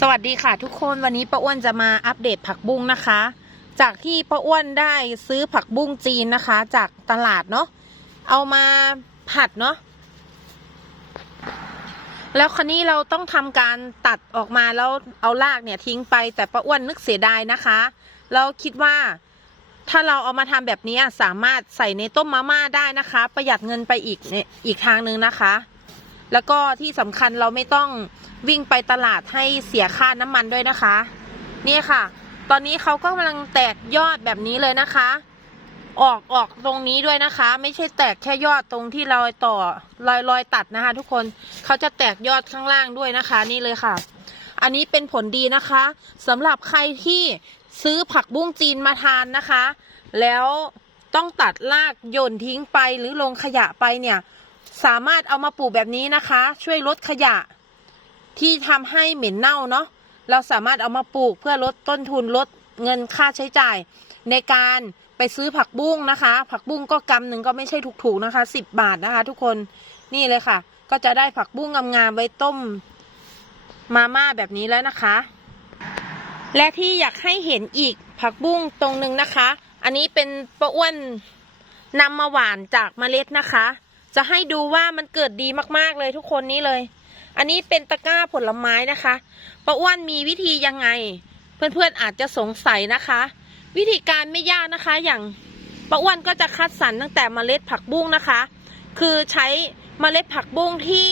สวัสดีค่ะทุกคนวันนี้ป้าอ้วนจะมาอัปเดตผักบุ้งนะคะ จากที่ป้าอ้วนได้ซื้อผักบุ้งจีนนะคะ จากตลาดเนาะเอามาผัดเนาะแล้วคันนี้เราต้องทำการตัดออกมาแล้วเอารากเนี่ยทิ้งไปแต่ป้าอ้วนนึกเสียดายนะคะแล้วคิดว่าถ้าเราเอามาทำแบบนี้สามารถใส่ในต้มมาม่าได้นะคะ ประหยัดเงินไปอีกเนี่ยอีกทางหนึ่งนะคะ แล้วก็ที่สำคัญเราไม่ต้องวิ่งไปตลาดให้เสียค่าน้ำมันด้วยนะคะ นี่ค่ะ ตอนนี้เขาก็กำลังแตกยอดแบบนี้เลยนะคะ ออกออกตรงนี้ด้วยนะคะ ไม่ใช่แตกแค่ยอดตรงที่เราต่อรอยรอยตัดนะคะ ทุกคนเขาจะแตกยอดข้างล่างด้วยนะคะ นี่เลยค่ะ อันนี้เป็นผลดีนะคะสำหรับใครที่ซื้อผักบุ้งจีนมาทานนะคะ แล้วต้องตัดรากโยนทิ้งไปหรือลงขยะไปเนี่ย สามารถเอามาปลูกแบบนี้นะคะ ช่วยลดขยะ ที่ทำให้เหม็นเน่าเนาะเราสามารถเอามาปลูกเพื่อลดต้นทุนลดเงินค่าใช้จ่าย ในการไปซื้อผักบุ้งนะคะ ผักบุ้งก็กำหนึ่งก็ไม่ใช่ถูกๆนะคะสิบบาทนะคะ ทุกคนนี่เลยค่ะ ก็จะได้ผักบุ้งงามๆไว้ต้มมาม่าแบบนี้แล้วนะคะ และที่อยากให้เห็นอีกผักบุ้งตรงหนึ่งนะคะ อันนี้เป็นป้าอ้วนนำมาหวานจากเมล็ดนะคะ จะให้ดูว่ามันเกิดดีมากๆเลยทุกคนนี้เลย อันนี้เป็นตะกร้าผลไม้นะคะป้าอ้วนมีวิธียังไง เพื่อนๆอาจจะสงสัยนะคะ วิธีการไม่ยากนะคะ อย่างป้าอ้วนก็จะคัดสรรตั้งแต่เมล็ดผักบุ้งนะคะ คือใช้เมล็ดผักบุ้งที่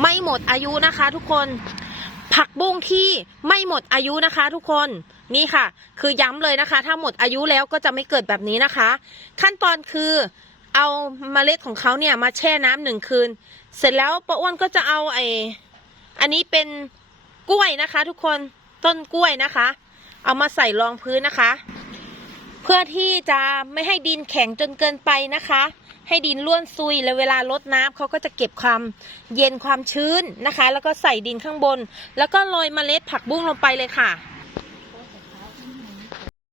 ไม่หมดอายุนะคะ ทุกคนผักบุ้งที่ไม่หมดอายุนะคะ ทุกคนนี่ค่ะ คือย้ำเลยนะคะ ถ้าหมดอายุแล้วก็จะไม่เกิดแบบนี้นะคะ ขั้นตอนคือ เอาเมล็ดของเขาเนี่ยมาแช่น้ำหนึ่งคืน เสร็จแล้วป้าอ้วนก็จะเอาไออันนี้เป็นกล้วยนะคะ ทุกคนต้นกล้วยนะคะ เอามาใส่รองพื้นนะคะ เพื่อที่จะไม่ให้ดินแข็งจนเกินไปนะคะ ให้ดินร่วนซุยแล้วเวลาลดน้ำเขาก็จะเก็บความเย็นความชื้นนะคะ แล้วก็ใส่ดินข้างบน แล้วก็โรยเมล็ดผักบุ้งลงไปเลยค่ะ